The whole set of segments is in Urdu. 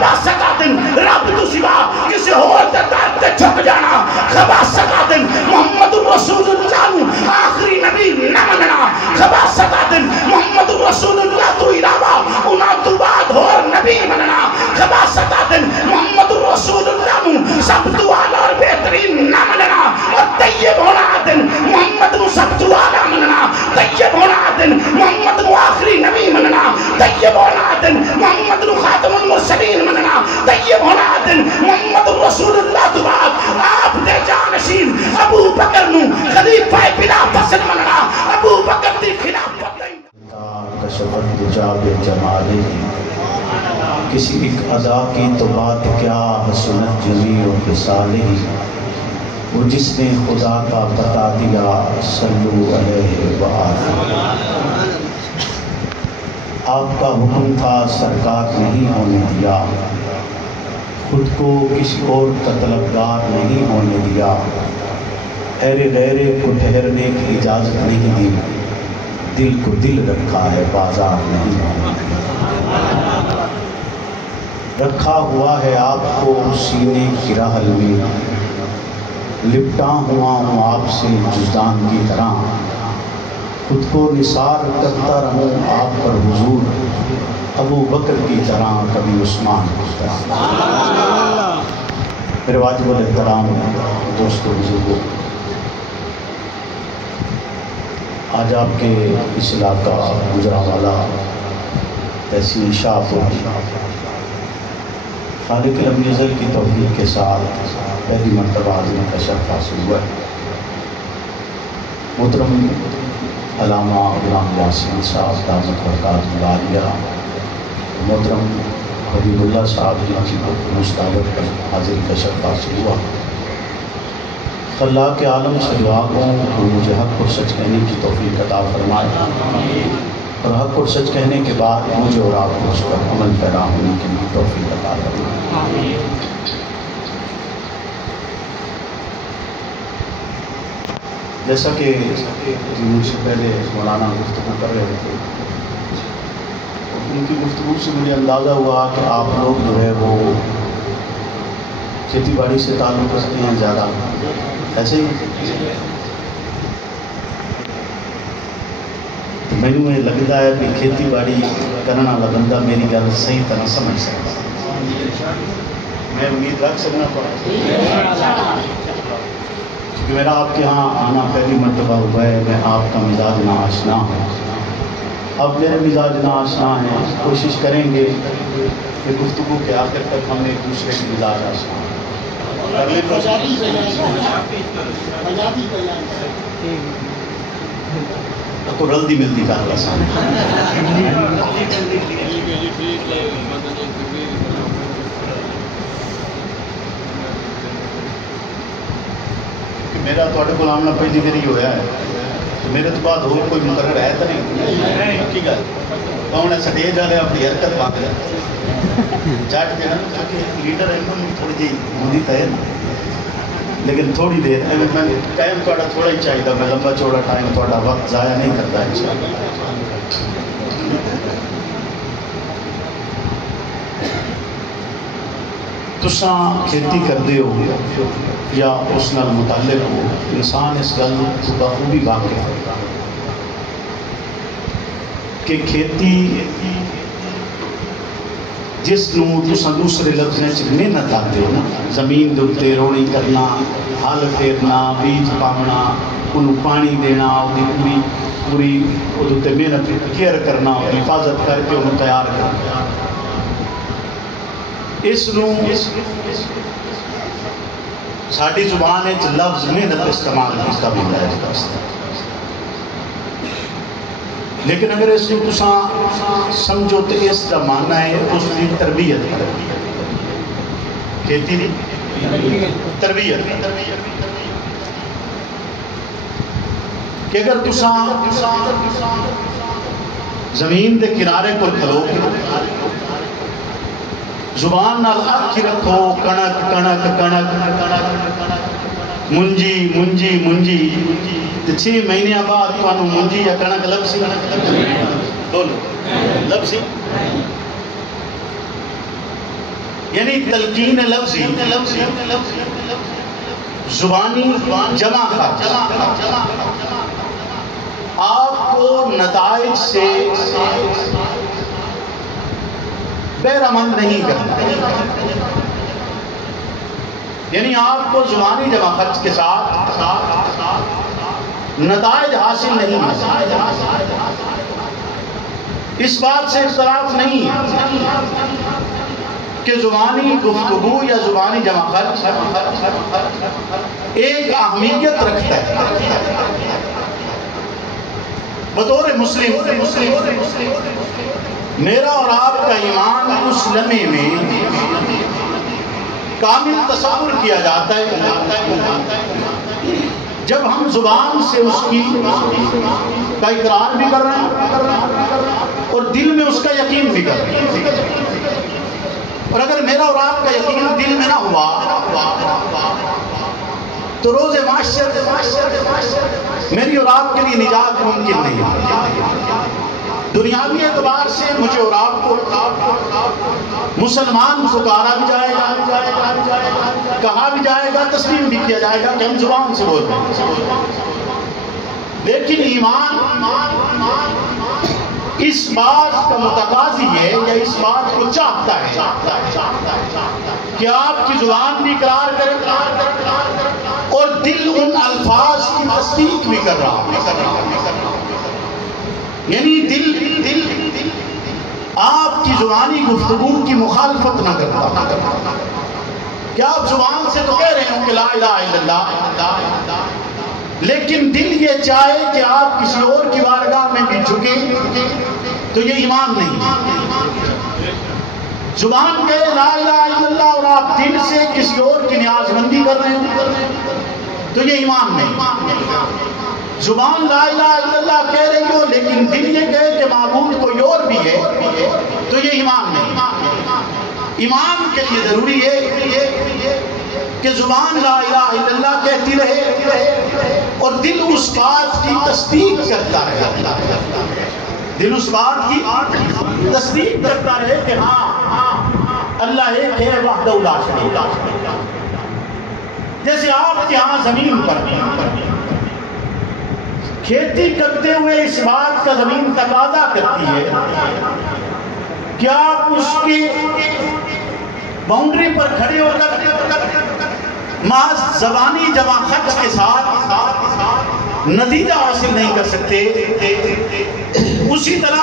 خباثت آدن رب تو سوا کسی اور در تے جھک جانا خباثت آدن محمد رسول اللہ نو آخری نبی نہ مننا خباثت آدن محمد رسول اللہ تو علاوہ انہاں تو بعد اور نبی مننا خباثت آدن محمد رسول اللہ نو سب تو اعلیٰ اور بہترین نہ مننا اور طیب ہونا آدن محمد نو سب تو اعلیٰ مننا طیب ہونا آدن محمد نو آخری نبی مننا طیب ہونا آدن محمد نو خاتم المرسلین مننا طیب ہونا آدن محمد رسول اللہ تو بعد آپ دے جانشین ابو بکر نو خلیفہ بلا فصل مننا ابو بکر دی خلافت کشفت دجا بے جمالی کسی ایک ادا کی تو بات کیا حسنت جمیع و خصالی وہ جس نے خدا کا بتا دیا صلو علیہ وآلہ آپ کا حکم تھا سرکار نہیں ہونے دیا خود کو کسی اور کا طلبگار نہیں ہونے دیا اہل غیر کو ٹھہرنے کی اجازت نہیں دی دل کو دل رکھا ہے بازار نہیں ہونے دیا رکھا ہوا ہے آپ کو سینے کی رحل میں لپٹا ہوا ہوں آپ سے جزدان کی طرح خود کو نثار کرتا رہوں آپ پر حضور ابو بکر کی طرح کبھی عثمان کی طرح میرے واجب الاحترام دوستو بزرگوں آج آپ کے اس علاقہ گجرانوالہ تحصیل شاہپور خالق لم یزل کی توفیق کے ساتھ پہلی مرتبہ عظیم کا شرف حاصل ہوا ہے محترم علامہ غلام یاسین صاحب دامت برکاتہ العالیہ محترم حبیب اللہ صاحب جن کی مستعبت پر حاضری کا شرف حاصل ہوا خلاق عالم سے دعا کروں کہ مجھے حق اور سچ کہنے کی توفیق عطا فرمائے اور حق اور سچ کہنے کے بعد مجھے اور آپ کو اس پر عمل پیدا ہونے کی بھی توفیق عطا فرمائے جیسا کہ مجھ سے پہلے مولانا گفتگو کر رہے تھے ان کی گفتگو سے مجھے اندازہ ہوا کہ آپ لوگ جو ہے وہ کھیتی باڑی سے تعلق رکھتے ہیں زیادہ ایسے ہی میں نے لگتا ہے کہ کھیتی باڑی کرنے والا بندہ میری گل صحیح طرح سمجھ سکتا میں امید رکھ سکنا پڑا کیونکہ میرا آپ کے ہاں آنا پہلی مرتبہ ہوا ہے میں آپ کا مزاج نہ آشنا ہوں اب میرے مزاج نہ آشنا ہیں کوشش کریں گے کہ گفتگو کے آخر تک ہم ایک دوسرے کے مزاج آشنا ہوں تو رلدی ملتی کا آسان میرا تھوڑے کو آمنا پہلی میری ہویا ہے میرے تو بعد اور کوئی مقرر ہے تو نہیں کی گل کون ہے سٹیج والے اپنی حرکت پاک رہے چاٹ کے لیڈر ہے تھوڑی جی ہوندی تو ہے لیکن تھوڑی دیر ٹائم تھوڑا تھوڑا ہی چاہیے میں لمبا چوڑا ٹائم تھوڑا وقت ضائع نہیں کرتا انشاءاللہ تساں کھیتی کردے ہو یا اس نال متعلق ہو انسان اس گل کو بخوبی واقف ہے کہ کھیتی جس نو تساں دوسرے لفظ محنت آتے ہو نا زمین دے اتنے روڑی کرنا ہل پھیرنا بیج پاونا انہوں پانی دینا پوری اتنے محنت کیئر کرنا حفاظت کر کے انہوں تیار کرنا اس نو ساڑی زبان ہے لفظ محنت استعمال کیا بھی ہے لیکن اگر اس کو تساں سمجھو تو اس کا معنی ہے اس کی تربیت کھیتی نہیں تربیت کہ اگر تساں زمین دے کنارے پر کھلو زبان نال آکھی رکھو کنک کنک کنک منجی منجی منجی 6 مہینے بعد تمہوں منجی یا کنک لب سی دونوں لب سی یعنی تلقین لفظی زبانی جمع خط آپ کو نتائج سے بہرمند نہیں کرتا، یعنی آپ کو زبانی جمع خط کے ساتھ نتائج حاصل نہیں ہے، اس بات سے اختلاف نہیں ہے کہ زبانی گفتگو یا زبانی جمع خط ایک اہمیت رکھتا ہے۔ بطور مسلم میرا اور آپ کا ایمان اس لمحے میں کامل تصور کیا جاتا ہے جب ہم زبان سے اس کی کا اقرار بھی کر رہے ہیں اور دل میں اس کا یقین بھی کر رہے ہیں۔ اور اگر میرا اور آپ کا یقین دل میں نہ ہوا تو روز معاشر میری اور آپ کے لیے نجات ممکن نہیں ہے۔ دنیاوی اعتبار سے مجھے اور آپ کو مسلمان پکارا بھی جائے گا، کہا بھی جائے گا، تسلیم بھی کیا جائے گا کہ ہم زبان سے بولتے ہیں، لیکن ایمان اس بات کا متقاضی ہے یا اس بات کو چاہتا ہے کہ آپ کی زبان بھی اقرار کرے اور دل ان الفاظ کی تصدیق بھی کر رہا ہے، یعنی دل آپ کی زبانی گفتگو کی مخالفت نہ کرتا کہ آپ زبان سے تو کہہ رہے ہوں کہ لا الہ الا اللہ، لیکن دل یہ چاہے کہ آپ کسی اور کی بارگاہ میں بھی جھکیں تو یہ ایمان نہیں۔ زبان کہے لا الہ الا اللہ اور آپ دل سے کسی اور کی نیاز مندی کر رہے ہیں تو یہ ایمان نہیں۔ زبان لا الہ الا اللہ کہہ رہی ہو لیکن دل یہ کہے کہ معبود کوئی اور بھی ہے تو یہ ایمان نہیں۔ ایمان کے لیے ضروری ہے کہ زبان لا الہ الا اللہ کہتی رہے اور دل اس بات کی تصدیق کرتا رہے، دل اس بات کی تصدیق کرتا رہے کہ ہاں اللہ ایک ہے وحدہ لا شریک لہ۔ جیسے آپ کے ہاں زمین پر کھیتی کرتے ہوئے اس بات کا زمین تقاضا کرتی ہے کہ آپ اس کی باؤنڈری پر کھڑے ہو کر محض زبانی جمع خط کے ساتھ نتیجہ حاصل نہیں کر سکتے۔ اسی طرح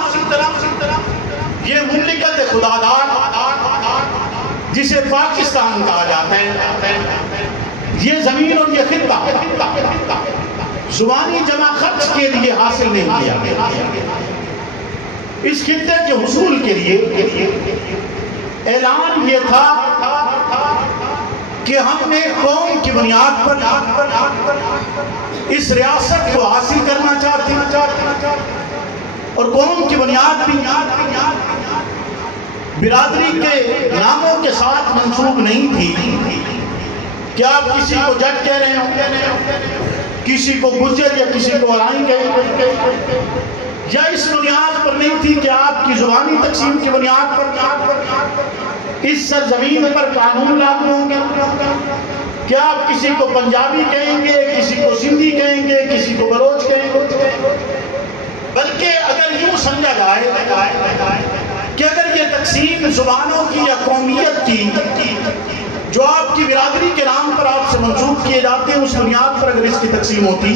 یہ مملکت خداداد جسے پاکستان کہا جاتا ہے، یہ زمین اور یہ خطہ زبانی جمع خط کے لیے حاصل نہیں کیا، اس خطے کے حصول کے لیے اعلان یہ تھا کہ ہم نے قوم کی بنیاد پر اس ریاست کو حاصل کرنا چاہتے ہیں اور قوم کی بنیاد بھی برادری کے ناموں کے ساتھ منسوب نہیں تھی کہ آپ کسی کو جٹ کہہ رہے ہوں، کسی کو گجر یا کسی کو ارائی کہیں، یا اس بنیاد پر نہیں تھی کہ آپ کی زبانی تقسیم کی بنیاد پر اس سرزمین پر قانون لاگو ہوں گے، کیا آپ کسی کو پنجابی کہیں گے، کسی کو سندھی کہیں گے، کسی کو بلوچ کہیں گے، بلکہ اگر یوں سمجھا جائے کہ اگر یہ تقسیم زبانوں کی یا قومیت کی جو آپ کی برادری کے نام پر آپ سے منسوب کیے جاتے ہیں اس بنیاد پر اگر اس کی تقسیم ہوتی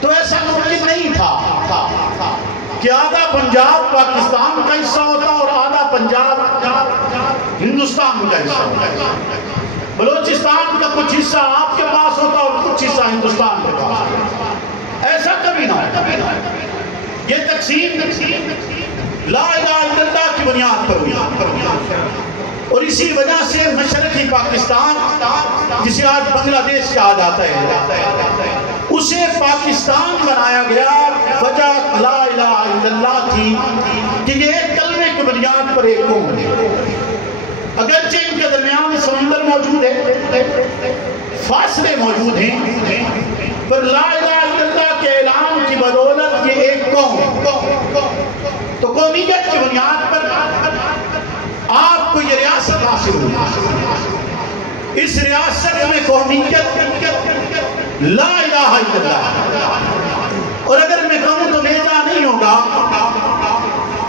تو ایسا ممکن نہیں تھا کہ آدھا پنجاب پاکستان کا حصہ ہوتا اور آدھا پنجاب ہندوستان کا حصہ ہوتا، بلوچستان کا کچھ حصہ آپ کے پاس ہوتا اور کچھ حصہ ہندوستان کے پاس، ایسا کبھی نہ ہوتا۔ یہ تقسیم لا الہ الا اللہ کی بنیاد پر ہوئی اور اسی وجہ سے مشرقی پاکستان جسے آج بنگلہ دیش کہا جاتا ہے اسے پاکستان بنایا گیا، وجہ لا الہ الا اللہ تھی کہ یہ ایک کلمے کی بنیاد پر ایک قوم ہے، اگرچہ ان کے درمیان سمندر موجود ہے، فاصلے موجود ہیں، پر لا الہ الا اللہ کے اعلان کی بدولت یہ ایک قوم، تو قومیت کی بنیاد پر آپ کو یہ ریاست حاصل ہوئی. اس ریاست میں قومیت لا الہ الا اللہ. اور اگر میں کہوں تو بھیجا نہیں ہوگا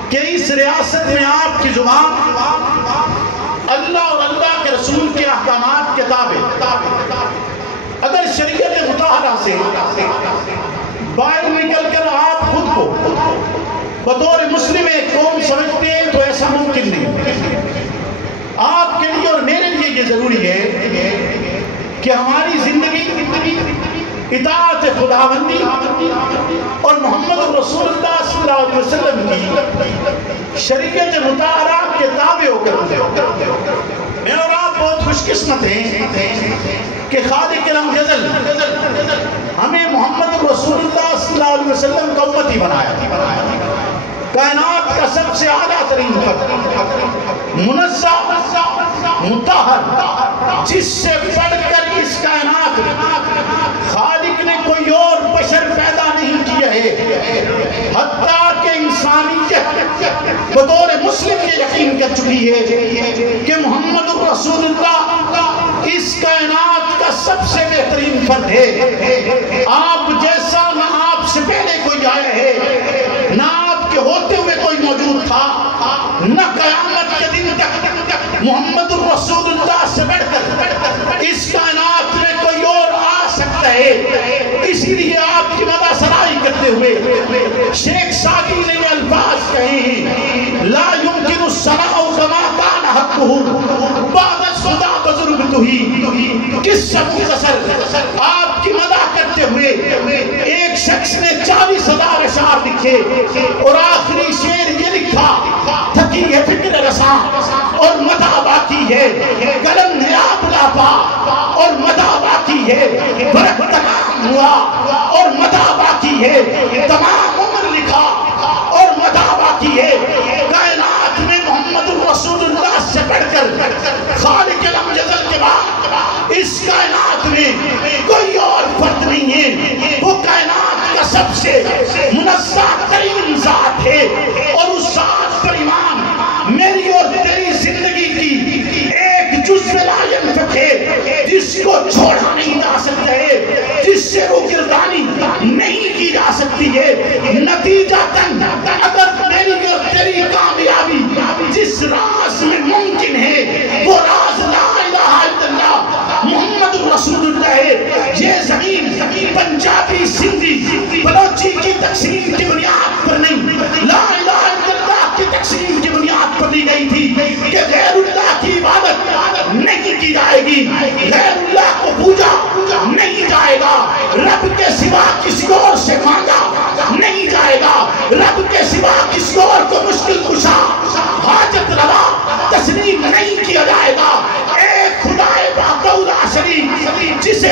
کہ اس ریاست میں آپ کی زبان اللہ اور اللہ کے رسول کے احکامات کے تابع. اگر شریعت مطہرہ سے باہر نکل کر آپ خود کو بطور مسلم ایک قوم سمجھتے ہیں تو ایسا ممکن نہیں. آپ کے لیے اور میرے لیے یہ ضروری ہے کہ ہماری زندگی اطاعت خداوندی اور محمد رسول اللہ صلی اللہ علیہ وسلم کی شریعت مطہرہ کے تابع ہو کر میں اور آپ بہت خوش قسمت ہیں کہ خالق لم یزل ہمیں محمد رسول اللہ صلی اللہ علیہ وسلم کا امتی بنایا. کائنات کا سب سے اعلیٰ ترین فرد منزہ مطہر جس سے بڑھ کر اس کائنات میں خالق نے کوئی اور بشر پیدا نہیں کیا ہے. حتیٰ کہ انسانیت بطور مسلم یہ یقین کر چکی ہے کہ محمد رسول اللہ اس کائنات کا سب سے بہترین فرد ہے. آپ جیسا نہ آپ سے پہلے کوئی آیا ہے، نہ آپ کے ہوتے ہوئے کوئی موجود تھا، نہ قیامت کے دن تک محمد رسول اللہ سے بڑھ کر اس کائنات میں کوئی اور آ سکتا ہے. اسی لیے آپ کی مدح سرائی کرتے ہوئے شیخ سعدی نے یہ الفاظ کہے ہیں، لا يمكن السماء كما كان حقه بعد خدا بزرگ تو ہی. کس شخص اثر آپ کی مدح کرتے ہوئے ایک شخص نے 40,000 اشعار لکھے اور آخری شعر یہ لکھا، تھکی ہے فکر رساں اور مدح باقی ہے، قلم نیاب لاپا اور مدح باقی ہے، برق تمام ہوا اور مدح باقی ہے، تمام عمر لکھا اور مدح باقی ہے. کائنات میں محمد رسول اللہ سے بڑھ کر خالق لم یزل کے بعد اس کائنات میں کوئی اور فرد نہیں ہے. وہ کائنات کا سب سے منزہ ترین ذات ہے اور اس ذات پر ایمان میری اور تیری زندگی کی ایک جزو لا ينفک ہے جس کو چھوڑا نہیں جا سکتا ہے، جس سے روگردانی نہیں کی جا سکتی ہے. نتیجتاً اگر میری اور تیری کامیابی جس راز میں ممکن ہے وہ راز لا الہ الا اللہ محمد رسول اللہ ہے. یہ زمین پنجابی سندھی بلوچی کی تقسیم کی بنیاد پر نہیں، لا الہ الا اللہ کی تقسیم کی بنیاد پر دی گئی تھی کہ غیر اللہ کی عبادت نہیں کی جائے گی، غیر اللہ کو پوجا نہیں جائے گا، رب کے سوا کسی اور سے مانگا نہیں جائے گا، رب کے سوا کسی اور کو مشکل کشا حاجت روا تسلیم نہیں کیا جائے گا. ایک خدا باقولا شریف جسے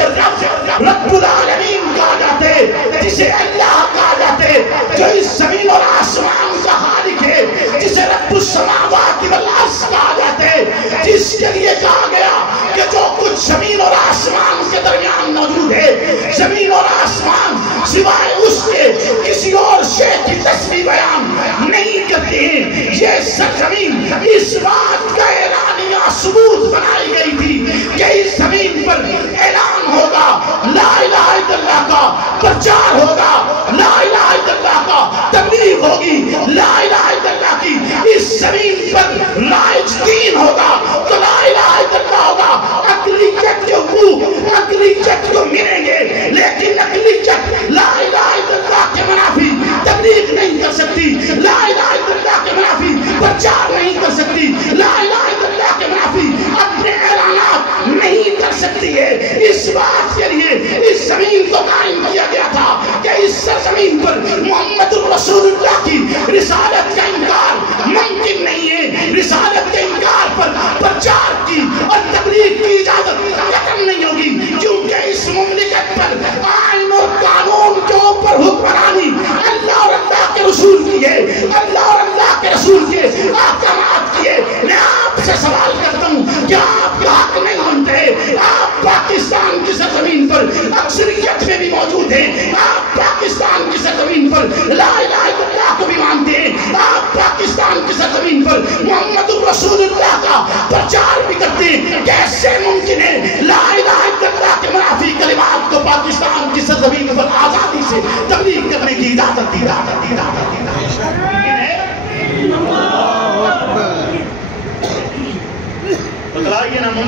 رب العالمین کہا جاتے، جسے اللہ کہا جاتے، جو اس زمین اور آسمان کا خالق ہے، جسے رب السماوات والارض کہا جاتے، جس کے لیے کہا گیا کہ جو کچھ زمین اور آسمان کے درمیان موجود ہے، زمین اور آسمان سوائے اس کے کسی اور شے کی تصویر بیان نہیں کرتے ہیں. یہ سرزمین اس بات کا اعلانیہ ثبوت بنائی گئی تھی کہ اس زمین پر اعلان ہوگا، لا الہ الا اللہ کا پرچار ہوگا، لا الہ الا اللہ کا تبلیغ ہوگی، لا الہ الا اللہ کی اس زمین پر رائج دین ہوگا تو لا الہ الا اللہ ہوگا. اقلیت کے حقوق اقلیت کو ملیں گے، لیکن اقلیت لا الہ الا اللہ کے منافی تبلیغ نہیں کر سکتی، لا الہ الا اللہ کے منافی پرچار نہیں کر سکتی، لا الہ الا اللہ کے منافی اپنے اعلانات نہیں کر سکتی ہے. اس بات کے لیے اس زمین کو قائم کیا گیا تھا کہ اس سرزمین پر محمد رسول اللہ کی رسالت کا انکار ممکن نہیں ہے. رسالت کے انکار پر پرچار کی اور تبلیغ کی اجازت ختم نہیں ہوگی، کیونکہ اس مملکت پر آئین اور قانون کے اوپر حکمرانی اللہ اور اللہ کے رسول کی ہے، اللہ اور اللہ کے رسول کے احکامات کی ہے. میں آپ سے سوال کرتا ہوں کہ آپ کا حق نہیں مانتے؟ آپ پاکستان کی سرزمین پر اکثریت میں بھی موجود ہیں، آپ پاکستان کی سرزمین پر لا الہ الا اللہ کو بھی مانتے ہیں،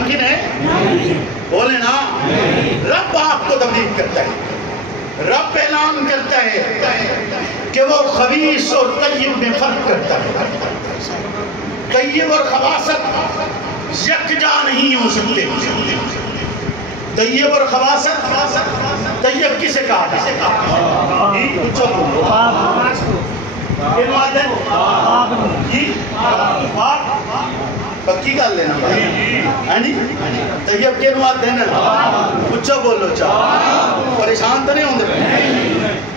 ممکن ہے؟ بولے نا. رب آپ کو تبلیغ کرتا ہے. رب اعلان کرتا ہے کہ وہ خبیث اور طیب میں فرق کرتا ہے. طیب اور خباثت یکجا نہیں ہو سکتے. طیب اور خباثت، طیب کسے کہا جائے؟ پکی گل لینا طیب کے نواد دینا اچھا بولو چاہ پریشان تو نہیں ہوندے.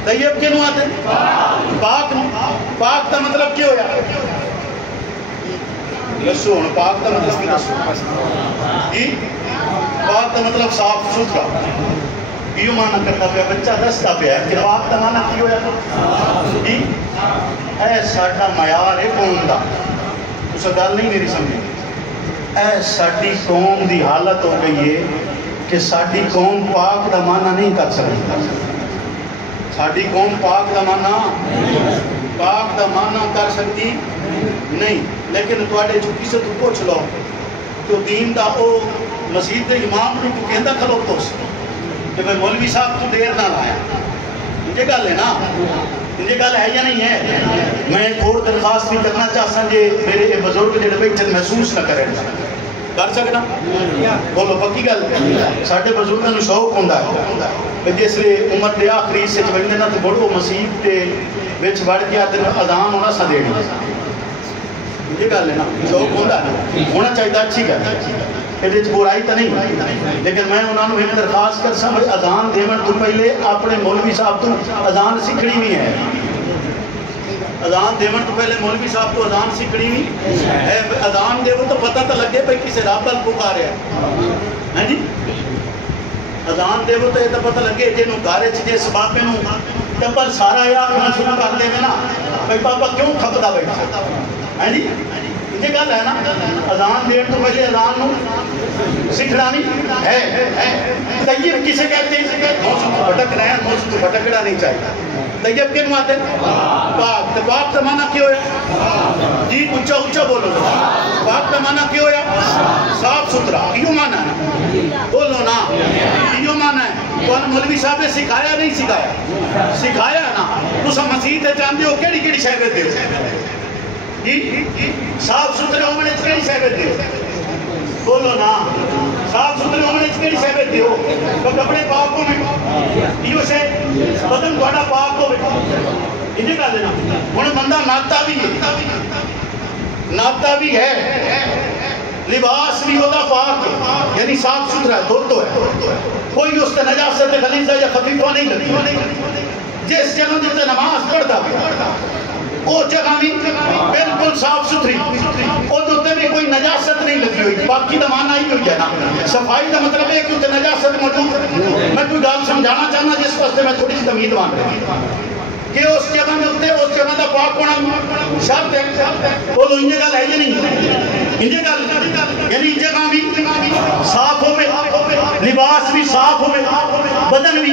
طیب کے نواد دینا پاک. پاک تا مطلب کیا ہویا؟ دسو ہن پاک تا مطلب کی دسو. پاک تا مطلب صاف ستھرا. یہ مانا کرتا پیا بچہ دستا پیا کہ پاک تا مانا کی ہویا؟ اے ساڈا معیار ہے قوم دا. اس گل نہیں میری سمجھی. اے ساڈی قوم دی حالت ہو گئی ہے کہ ساڈی قوم پاک دا مانا نہیں کر سکتی. ساڈی قوم پاک دا مانا کر سکتی نہیں. لیکن تواڈے جو کسے تو پوچھ لو تو دین دا او مسجد دے امام کو تو کہندا کھلوتو کہ میں مولوی صاحب تو دیر نہ لایا. یہ گل ہے نا. یہ گل ہے یا نہیں ہے؟ میں ایک اور درخواست بھی کرنا چاہتا ہوں کہ میرے بزرگ جڑے بیٹھے محسوس نہ کریں. کر سکنا؟ بولو پکی گل. ساڈے بزرگاں نوں شوق ہوندا ہے جس لے عمر دے آخری حصے چ ویندے نا تے بڑو مسجد دے وچ وڑ کے آتے اذان ہونا سا دینی. یہ گل ہے نا. شوق ہوندا ہے ہونا چاہیے. اچھی گل ہے، یہ برائی تو نہیں. لیکن میں انہوں نے ایک درخواست کر سا اذان دیون تو پہلے اپنے مولوی صاحب تو اذان سیکھنی بھی ہے. اذان دیون تو پہلے مولوی صاحب تو اذان سیکھنی بھی ہے. اذان دیو تو پتہ تو لگے بھائی کسے رب ال پکارے ہے جی. اذان دیو تو یہ تو پتہ لگے جنوں گھر چ جس بابے نوں ٹبر سارا یا کھانا شروع کر دے نا بھائی بابا کیوں کھپدا بیٹھا ہے جی. یہ گل ہے نا. اذان دین تو پہلے اذان نوں سیکھنا بھی ہے. طیب کسے کہتے ہیں؟ موسم تو بھٹک رہے ہیں. موسم تو بھٹکنا نہیں چاہیے. طیب کن آتے ہیں؟ پاک. تو پاک کا معنی کیا ہویا؟ جی اونچا اونچا بولو. پاک کا معنی کیا ہویا؟ صاف ستھرا. یہ معنی ہے. بولو نا. یہ معنی ہے. تو مولوی صاحب نے سکھایا نہیں سکھایا؟ سکھایا نا. تسا مسجد جاندے ہو کیڑی کیڑی شے دے جی صاف ستھرے ہونے کیڑی شے دے بولو نا. صاف ستھرے ہونے کیڑی شے دے ہو؟ کپڑے پاک ہو یہ سے بدن تھوڑا پاک ہو. یہ گل ہے نا. ہن بندہ ناتا بھی ہے. ناتا بھی ہے. لباس بھی ہوتا پاک ہے یعنی صاف ستھرا ہے. دھوتو ہے. کوئی اس تے نجاست غلیظہ یا خفیفہ نہیں لگی. جس جگہ جتے نماز پڑھتا وہ جگہ بھی بالکل صاف ستھری. وہ دوتے بھی کوئی نجاست نہیں لگی ہوئی. باقی دا معنی ہی ہوئی ہے نا. صفائی دا مطلب ہے کہ نجاست موجود. میں کوئی گل سمجھانا چاہنا جس واسطے میں تھوڑی سی تمہید مان رہی کہ اس جگہ میں ہوتے اس جگہ دا پاک ہونا شرط ہے. بولو یہ گل ہے یا نہیں؟ یہ گل یعنی جگہ بھی صاف ہوئے, لباس بھی صاف ہوئے, بدن بھی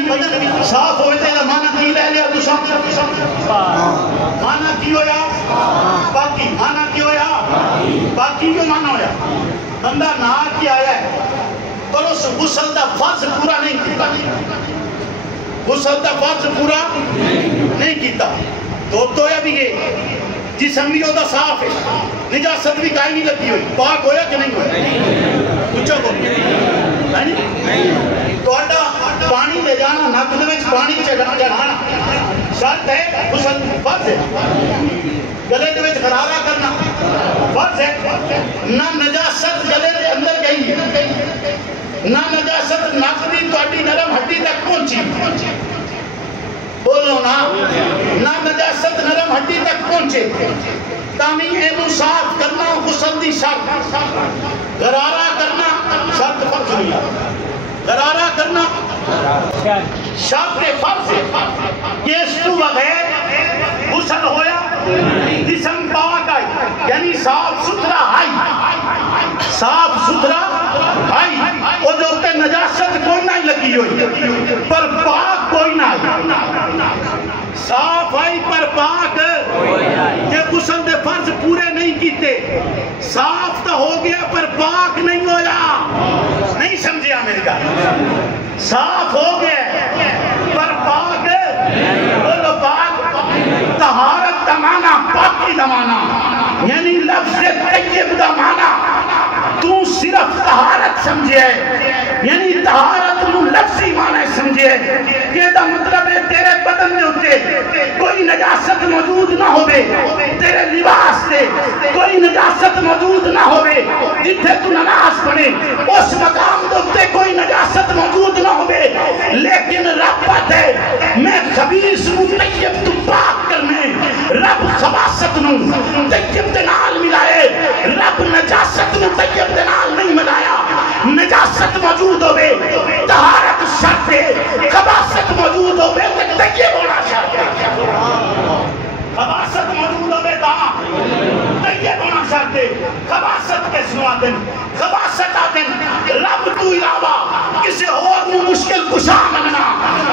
صاف ہوئے. تیرا مانا کی لے لیا تو مانا کی ہویا باقی, مانا کی ہویا باقی کیوں مانا ہویا؟ بندہ نہا کے آیا ہے پر اس غسل دا فرض پورا نہیں کیتا, غسل دا فرض پورا نہیں کیتا. تو یا بھی گئے جسم بھی ہوتا صاف ہے, نجاست بھی کائی نہیں لگی ہوئی, پاک ہویا کہ نہیں ہویا؟ کچھ بول تو پانی لے جانا, نقد میں پانی چڑھانا شرط ہے, غسل فرض ہے. گلے دے وچ غرارہ کرنا فرض ہے. نہ نجاست گلے دے اندر گئی ہے, نہ نجاست نقدی تواڈی نرم ہڈی تک پہنچی. بولو نا, نہ نجاست نرم ہڈی تک پہنچے. تامی اینو صاف کرنا غسل دی شرط, غرارہ کرنا شرط فرض نہیں ہے. غرارہ کرنا شرط فرض ہے کہ اس تو بغیر غسل ہویا جسم پاک آئی یعنی صاف ستھرا آئی, صاف ستھرا آئی. وہ جو تے نجاست کوئی نہ لگی ہوئی پر پاک کوئی نہ آئی. صاف آئی پر پاک کہ غسل دے فرض پورے نہیں کیتے. صاف تو ہو گیا پر پاک نہیں ہویا. گیا میرے گھر، صاف ہو گیا، پر پاک بولو پاک، طہارت دا معنی پاکی دا معنی، یعنی لفظ طیب دا معنی تو صرف طہارت سمجھے، یعنی طہارت نو لفظی معنی سمجھے کہ دا مطلب ہے تیرے بدن میں ہوتے کوئی نجاست موجود نہ ہوئے، تیرے لباس سے کوئی نجاست موجود نہ ہوئے، جتھے تو نماز پڑھے اس مقام دوتے کوئی نجاست موجود نہ ہوئے، لیکن رب بات ہے میں خبیث نو طیب تو پاک کرنے، رب خباست نو طیب دنال ملائے، رب نجاست نو طیب دنال نہیں ملایا، نجاست موجود ہوئے طہارت شرط ہے، خباست موجود ہوئے تو طیب ہونا شرط ہے، خباست موجود ہوئے طیب ہونا شرط ہے، خباست کے سنواتن، خباست آتن رب تو علاوہ کسی اور نو مشکل کشا مننا،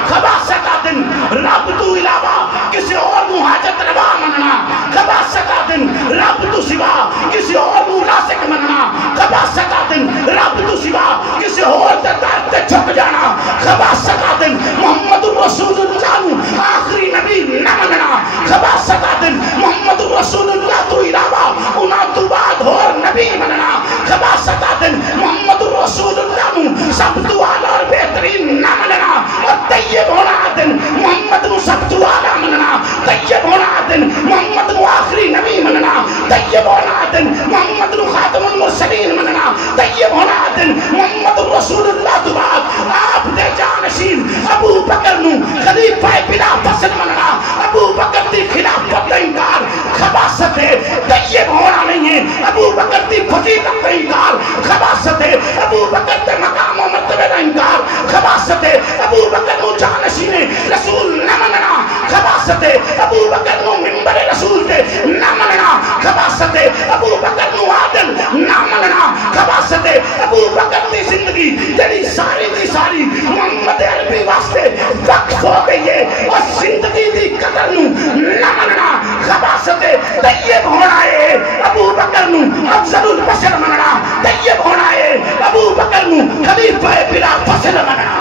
خباست آتن رب تو علاوہ کسی اور نو حاجت روا مننا، خباست آتن رب تو سوا کسی اور نو راسک مننا، خباست آتن رب تو سوا کسی اور درد تے چھپ جانا، خباست آتن محمد رسول اللہ نو آخری نبی نہ مننا، خباست آتن محمد رسول اللہ تو علاوہ انہاں تو بعد اور نبی مننا، خباست آتن محمد رسول اللہ نو سب تو آلہ اور بہترین نہ مننا، اور طیب ہونا آتن محمد نو سب تو آلہ مننا، طیب ہونا آتن محمد نو آخری نبی مننا، طیب ہونا آتن محمد نو خاتم المرسلین مننا، طیب ہونا آتن محمد رسول اللہ تو بعد آپ دے جانشین ابو بکر نو خلیفہ بلا فصل مننا، ابو بکر دی خلافت کا انکار خباست ہے، طیب ہونا نہیں ہے، ابو بکر دی فضیلت کا انکار خباست ہے، ابو بکر دے مقام و مرتبہ کا انکار خباست ہے، ابو بکر نو جانشین رسول نہ مننا خباست ہے، ابو بکر نو منبر رسول دے نہ مننا خباست ہے، ابو بکر نو عادل نہ مننا خباست ہے، ابو بکر دی زندگی تیری ساری دی ساری محمد عربی واسطے وقف ہو گئی ہے، اور زندگی دی قدر نو نہ مننا خباست ہے، طیب ہونا ہے ابو بکر نو افضل البشر مننا، طیب ہونا ہے ابو بکر نو خلیفہ بلا فصل مننا۔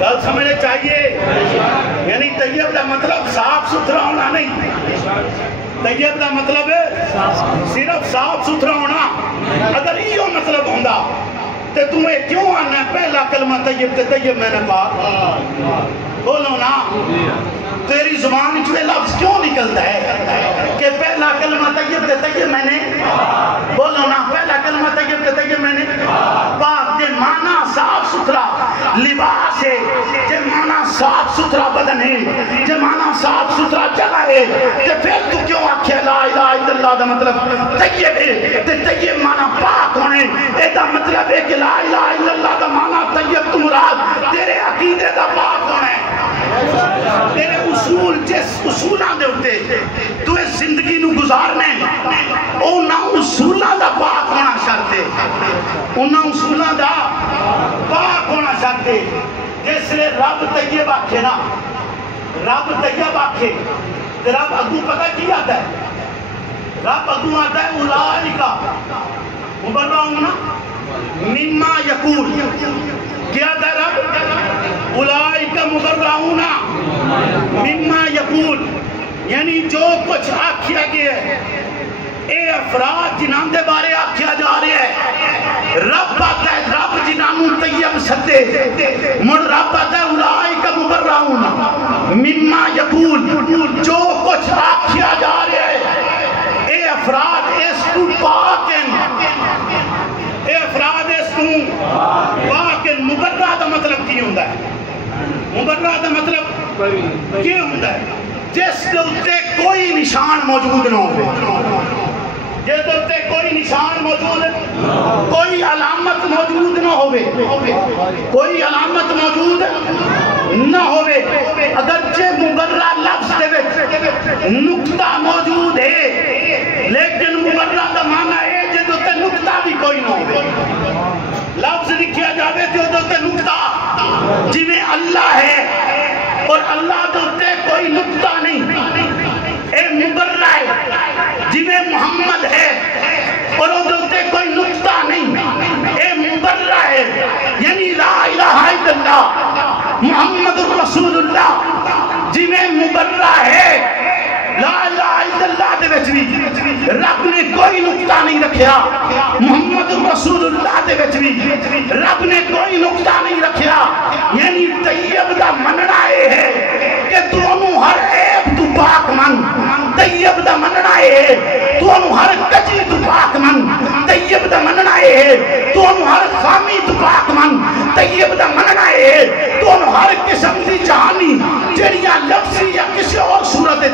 گل سمجھنے چاہیے، یعنی طیب کا مطلب صاف ستھرا ہونا نہیں، طیب کا مطلب صرف صاف ستھرا ہونا، اگر یہ مطلب ہوندہ تے تمہیں کیوں آنا ہے پہلا کلمہ طیب تے طیب میں نے پاک بولو نا، تیری زبان چوے لفظ کیوں نکلتا ہے کہ پہلا کلمہ طیب تے طیب میں نے بولو نا، پہلا کلمہ طیب تے طیب میں نے پاک، جے معنی صاف ستھرا لباس ہے، جے معنی صاف ستھرا بدن ہے، جے معنی صاف ستھرا جگہ ہے، تے پھر تو کیوں آکھے لا الہ الا اللہ دا مطلب طیب ہے، تے طیب معنی پاک ہونے، اے دا مطلب ہے کہ لا الہ الا اللہ دا معنی طیب تو مراد تیرے عقیدے دا پاک ہونے، تیرے اصول جس اصولان دے ہوتے تو اس زندگی نو گزارنے اونا اصولان دا پاک ہونا شرط ہے، اونا اصولان دا پاک ہونا شرط ہے، جس لئے رب طیب آکھے نا، رب طیب آکھے تو رب اگو پتہ کی آتا ہے، رب اگو آتا ہے اولائکا مبرعون مما یقول، کیا تھا رب اولائکا مبرعون مما یقول، یعنی جو کچھ آکھیا گیا ہے اے افراد جنہاں دے بارے آکھیا جا رہے ہیں، رب آتا ہے رب جنہاں طیب سدے، مر رب آتا ہے اولائکا مبرعون مما یقول، جو کچھ آکھیا جا رہے ہیں اے افراد اس تو پاکن، اے افراد اس تو پاکن، مبرع دا مطلب کی ہوندہ ہے، مبرع دا مطلب کی ہوندہ ہے، جس دے اتے کوئی نشان موجود نہ ہو، جس دے اتے کوئی نشان موجود، کوئی علامت موجود نہ ہوئے، کوئی علامت موجود نہ ہوئے، اگرچہ مبرع لفظ دے وچ نقطہ موجود ہے، لیکن مبرع دا معنی ہے جس دے اتے نقطہ بھی کوئی نہ ہوئے، لفظ لکھیا جاوے جو دے اتے نقطہ جنہیں اللہ ہے اور اللہ دے اتے کوئی نقطہ نہیں، اے مبرع ہے جنہیں اللہ محمد الرسول اللہ جی میں مبرہ ہے لا الہ الا اللہ دے وچ بھی رب نے کوئی نقطہ نہیں رکھیا، محمد رسول اللہ دے وچ بھی رب نے کوئی نقطہ نہیں رکھیا، یعنی طیب دا مننا اے ہے کہ تو انہوں ہر عیب تو پاک من، طیب دا مننا اے ہے تو انہوں ہر کجی تو پاک من، طیب دا مننا اے ہے تو انہوں ہر خامی تو پاک من، طیب دا مننا اے ہے تو انہوں ہر قسم دی جہانی جڑیاں لفظی یا کسی اور صورت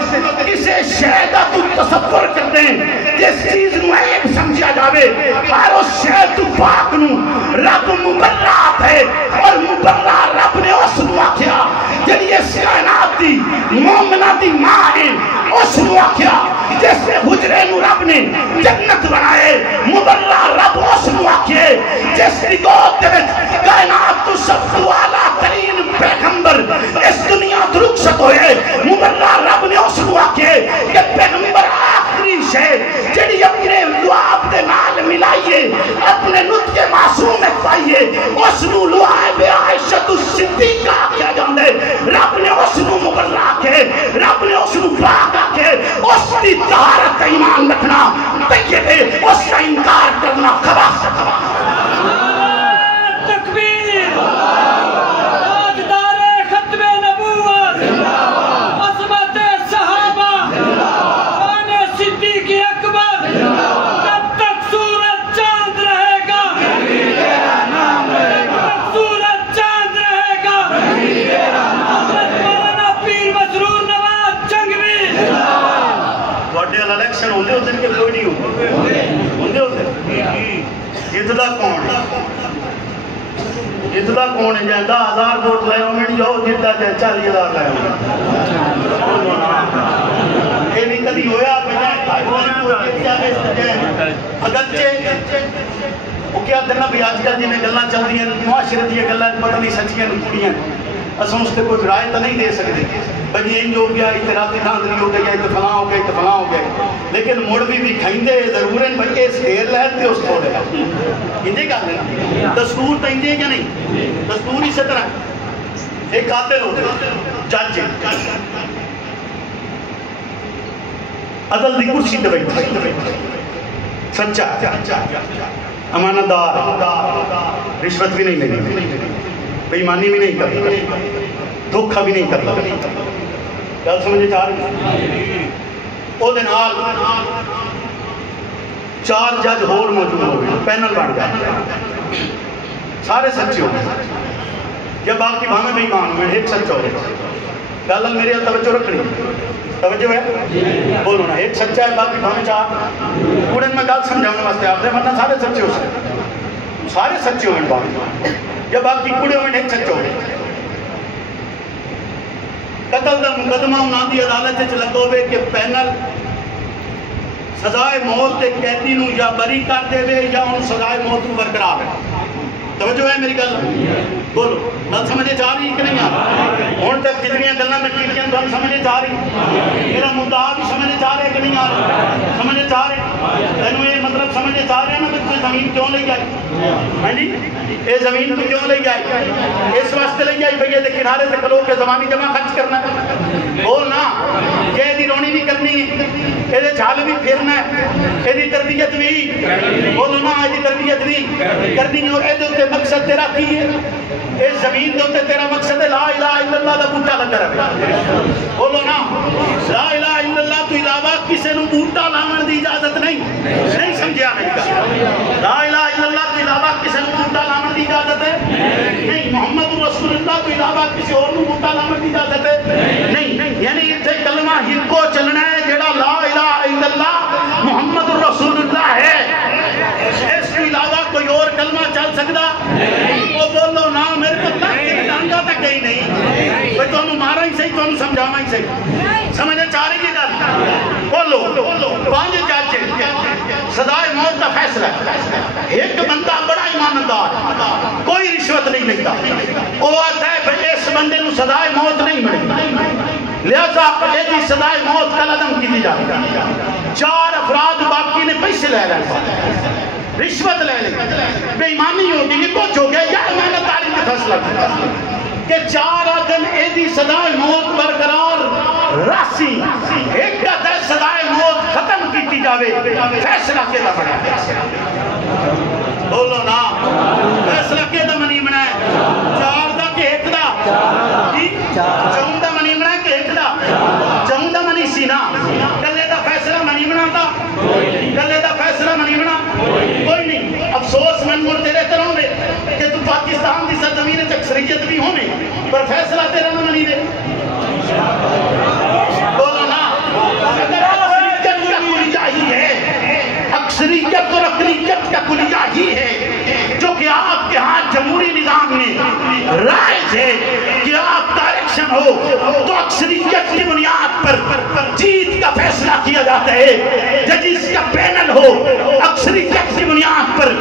کسے شہدہ تو تصور کرتے ہیں جس چیز نو عیب سمجھا جاوے، ہر اس شہد تو پاک نو رب مبرات ہے، اور مبرات رب نے اس نو آکھیا جنہی اس کائنات دی مومنہ دی ماں ہے، اس نو آکھیا جس نے حجرے نو رب نے جنت بنائے، مبرات رب اس نو آکھیا جس نے گود دے کائنات تو سب تو اعلیٰ ترین پیغمبر اس دنیا درکشت ہوئے، مبرات رب نے اس نو آکھیا کہ پیغمبر آخری شے جڑی اپنے لعاب دے نال ملائیے، اپنے نطق معصوم اکھوائیے، اس نو لعاب عائشہ الصدیقہ کیا جاندے، رب نے اس نو مبرہ کے، رب نے اس نو پاک کے، اس کی طہارت ایمان رکھنا طیب ہے، اس کا انکار کرنا خباثت ہے۔ تکبیر، تاجدار ختم نبوت، عظمت صحابہ، شان صدیق اکبر، جب تک سورج چاند رہے گا، جب تک سورج چاند رہے گا، حضرت مولانا پیر مسرور نواز جنگوی وڈے الیکشن ہوندے ہوندے کہ کوئی نہیں ہوندے ہوندے جتدا کون جتدا کون ہے جائے 10,000 ووٹ لے ہوئے جو جتدا جائے 40,000 لے ہوئے یہ بھی کدی ہویا اگرچہ وہ کیا دینا بھی آج کل جی میں گلنا چل دی ہیں معاشرت یہ گلنا پتہ نہیں سچیاں نہیں ہیں اساں اس سے کوئی رائے تو نہیں دے سکتے بھئی انج ہو گیا اتراتی دھاندلی ہو گئی اتفلاں ہو گئی اتفلاں ہو گئے لیکن مڑ بھی کھائندے ضرور ہیں بھئی اس دیر لہت تے اس تھوڑے انجے کہا دینا دستور تو انجے کیا نہیں دستور اسی طرح ایک قاتل ہوتے جج عدل دی کرسی تے بیٹھا سچا امانت دار رشوت بھی نہیں لینی بےایمانی بھی نہیں کرتا دھوکا بھی نہیں کرتا گل سمجھے چاہ رہی او دن آل 4 جج ہور موجود ہوئے پینل بن گیا سارے سچے ہوئے جب باقی بھانے بے ایمان ہوئے ایک سچا ہوئے گل میرے توجہ رکھنی توجہ ہے بولو نا ایک سچا ہے باقی بھانے 4 پورے میں گل سمجھانے واسطے آپ سے ورنہ سارے سچے ہو سکتے سارے سچے ہوئے باقی جب باقی پورے ہوئے ایک سچا ہوئے قتل دا مقدمہ انہاں دی عدالت وچ لگو وے کہ پینل سزائے موت تے قیدی نو یا بری کر دے وے یا ان سزائے موت نو برقرار ہے توجہ ہے میری گل بولو گل سمجھے جا رہی کہ نہیں آ رہی ہن تک جتنی گلاں میں کیتیاں گل سمجھے جا رہی میرا مدعا بھی سمجھے جا رہے کہ نہیں آ رہے سمجھے جا رہے تینوں یہ مطلب سمجھے جا رہے ہیں نا کہ زمین کیوں لے آئی ہاں جی یہ زمین تو کیوں لے آئی اس واسطے لے آئی بھئی یہ کنارے تے کھلو کے زمانی جمع خرچ کرنا بول نا یہ دی رونی بھی کرنی ہے یہ جھال بھی پھرنا ہے یہ تربیت بھی بولو نا یہ تربیت بھی کرنی ہے اور یہ مقصد تیرا کی ہے اس زمین دے تیرا مقصد ہے لا الہ الا اللہ دا بوٹا لگا رہے بولو نا لا الہ الا اللہ تو علاوہ کسی نو بوٹا لاون دی اجازت نہیں سمجھا نہیں لا الہ الا اللہ تو علاوہ کسی نو بوٹا لاون دی اجازت ہے نہیں محمد رسول اللہ تو علاوہ کسی اور نو بوٹا لاون دی اجازت ہے نہیں یعنی اتنے کلمہ ہی کو چلنا ہے جڑا لا الہ الا اللہ محمد رسول اللہ ہے اس کے علاوہ کوئی اور کلمہ چل سکتا وہ بولو نا میرے کو تک ڈانگا تک گئی نہیں وہ تو انہوں مارا ہی صحیح تو انہوں سمجھانا ہی صحیح سمجھے چاہ رہی ہے گا بولو 5 جج سزائے موت کا فیصلہ ایک بندہ بڑا ایماندار کوئی رشوت نہیں لیتا وہ آتا ہے بھئی اس بندے نو سزائے موت نہیں ملے لہذا یہ سزائے موت کا لدم کی دی جاتی 4 افراد باقی نے پیسے لے رہے رشوت لے لے بے ایمانی ہوگی یہ کچھ ہو گیا یا امانت داری فیصلہ کیا کہ 4 دن ایدی سزائے موت برقرار راسی ایک کا 10 سزائے موت ختم کیتی جاوے فیصلہ کیدا بنا بولو نا فیصلہ کیدا منی بنا 4 دا کہ 1 دا جی 4 دا منی بنا کہ 1 دا 4 دا منی سی نا کلے دا فیصلہ منی بنا دا کلے دا فیصلہ منی بنا کوئی نہیں افسوس من مر تیرے طرح دے کہ تو پاکستان دی سرزمین اکثریت بھی ہونے پر فیصلہ تیرا نہ منی دے بولو نا اگر اکثریت کا کلیہ ہی ہے اکثریت اور اقلیت کا کلیہ ہی ہے جو کہ آپ کے ہاں جمہوری نظام میں رائج ہے کہ آپ کا الیکشن ہو تو اکثریت کی بنیاد پر جیت کا فیصلہ کیا جاتا ہے ججز کا پینل ہو اکثریت کی بنیاد پر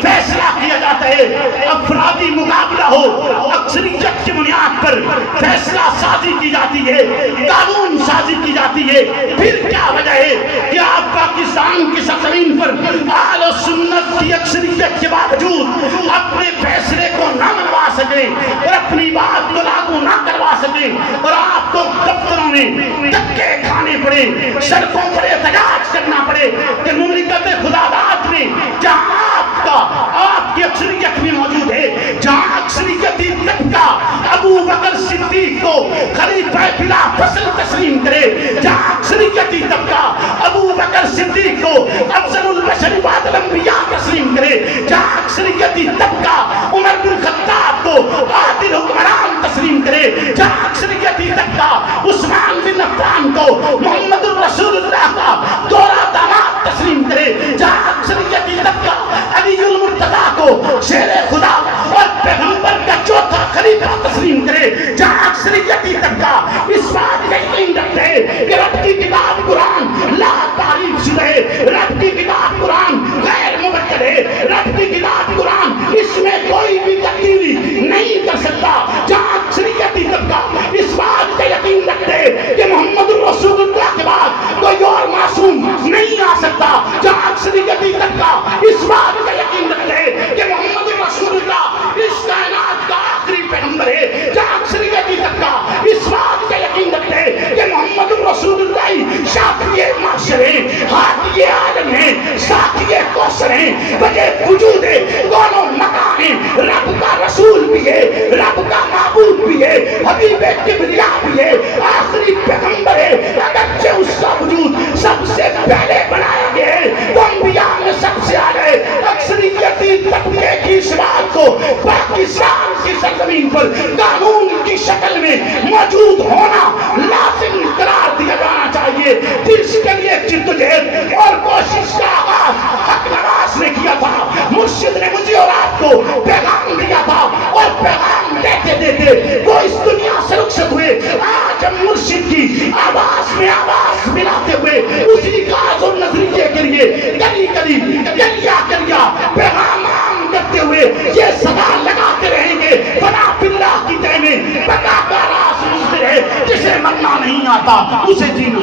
فیصلہ کیا جاتا ہے افرادی مقابلہ ہو اکثریت کی بنیاد پر فیصلہ سازی کی جاتی ہے قانون سازی کی جاتی ہے پھر کیا وجہ ہے کہ آپ پاکستان کی سرزمین پر اہل و سنت کی اکثریت کے باوجود اپنے فیصلے کو نہ منوا سکے اور اپنی بات کو لاگو نہ کروا سکے اور آپ کو دفتروں میں دھکے کھانے پڑے سڑکوں پر احتجاج کرنا پڑے کہ مملکت خداداد میں جہاں آپ کی اکثریت بھی موجود ہے جہاں اکثریتی طبقہ ابو بکر صدیق کو خلیفہ بلا فصل تسلیم کرے جہاں اکثریتی طبقہ ابو بکر صدیق کو افضل البشر بعد الانبیاء تسلیم کرے جہاں اکثریتی طبقہ عمر بن خطاب کو عادل حکمران تسلیم کرے جہاں اکثریتی طبقہ عثمان بن عفان کو محمد رسول اللہ کا دورہ داماد تسلیم کرے جہاں اکثریتی طبقہ علی المرتضیٰ کو شیر خدا اور پیغمبر کا چوتھا خلیفہ تسلیم کرے جہاں اکثریتی طبقہ اس بات کا یقین رکھتے ہیں کہ رب کی کتاب قرآن لا تعریف شدہ ہے رب کی کتاب قرآن غیر مبدل ہے رب کی کتاب قرآن اس میں کوئی بھی تبدیلی نہیں کر سکتا جہاں اکثریتی طبقہ اس بات کا یقین رکھتے ہیں کہ محمد رسول اللہ کے بعد کوئی اور معصوم نہیں آ سکتا جہاں اکثریتی طبقہ اس بات کا یقین رکھتے ہیں کہ محمد رسول اللہ اس کائنات کا آخری پیغمبر ہے جہاں اکثریتی طبقہ اس بات کا یقین رکھتے ہیں کہ محمد رسول اللہ شافی معاشر ہیں ہادی عالم ہیں ساقی کوثر ہیں وجہ وجود ہے دونوں مکان ہیں رب کا رسول بھی ہے رب کا معبود بھی ہے حبیب کبریا بھی ہے آخری پیغمبر ہے اگرچہ اس کا وجود سب سے پہلے بنایا گیا ہے تو انبیاء میں سب سے آگے اکثریتی طبقے کی اس بات کو پاکستان کی سرزمین پر قانون کی شکل میں موجود ہونا لازم قرار دیا جانا چاہیے جس کے لیے جدوجہد اور کوشش کا آغاز حق نواز نے کیا تھا مرشد نے مجھے اور آپ کو پیغام دیا تھا اور پیغام دیتے دیتے وہ اس دنیا سے رخصت ہوئے آج ہم مرشد کی آواز میں آواز ملاتے ہوئے اسی کاز اور نظریے کے لیے گلی گلی گلیا گلیا پیغام عام کرتے ہوئے یہ صدا لگاتے رہیں گے بنا باللہ کی دے میں بقا کا راز مصدر ہے جسے مرنا نہیں آتا اسے جینو